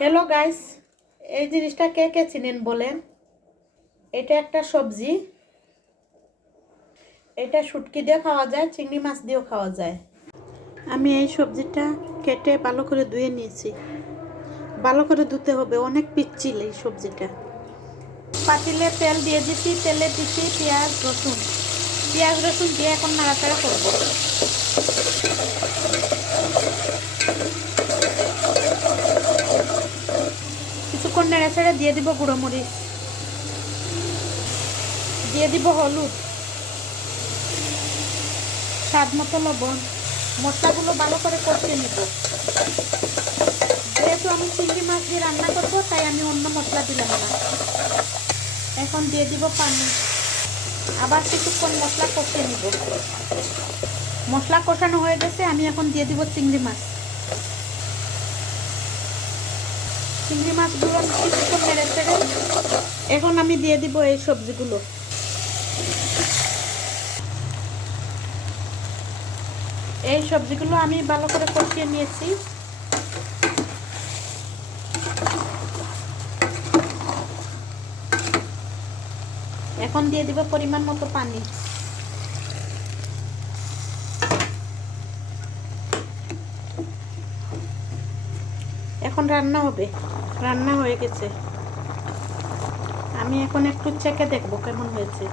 Hello guys, এই জিনিসটা কে কে চিনেন বলেন? এটা একটা সবজি। এটা শুটকি দিয়ে খাওয়া যায়, চিংড়ি মাছ দিয়েও খাওয়া যায়। আমি এই সবজিটা কেটে ভালো করে ধুয়ে নিয়েছি। ভালো করে ধুতে হবে, অনেক পিচ্ছিল এই সবজিটা। পাতিলে তেল দিয়ে দিছি, তেলে দিছি পেঁয়াজ রসুন দিয়ে এখন নাড়াচাড়া করবো। কিছুক্ষণ নেড়াচাড়া দিয়ে দিব গুঁড়ো মরিচ, দিয়ে দিব হলুদ, স্বাদ মতো লবণ। মশলাগুলো ভালো করে কষিয়ে নেব। যেহেতু আমি চিংড়ি মাছ দিয়ে রান্না করব, তাই আমি অন্য মশলা দিলাম না। এখন দিয়ে দিব পানি। আবার কিছুক্ষণ মশলা কষিয়ে নিব। মশলা কষানো হয়ে গেছে, আমি এখন দিয়ে দিব চিংড়ি মাছ। চিংড়ি মাছগুলো কিছুক্ষণ নেড়ে চেড়ে এখন আমি দিয়ে দিব এই সবজিগুলো। এই সবজিগুলো আমি ভালো করে কষিয়ে নিয়েছি। এখন দিয়ে দিব পরিমাণ মতো পানি। এখন রান্না হবে। রান্না হয়ে গেছে। আমি এখন একটু চেখে দেখবো কেমন হয়েছে।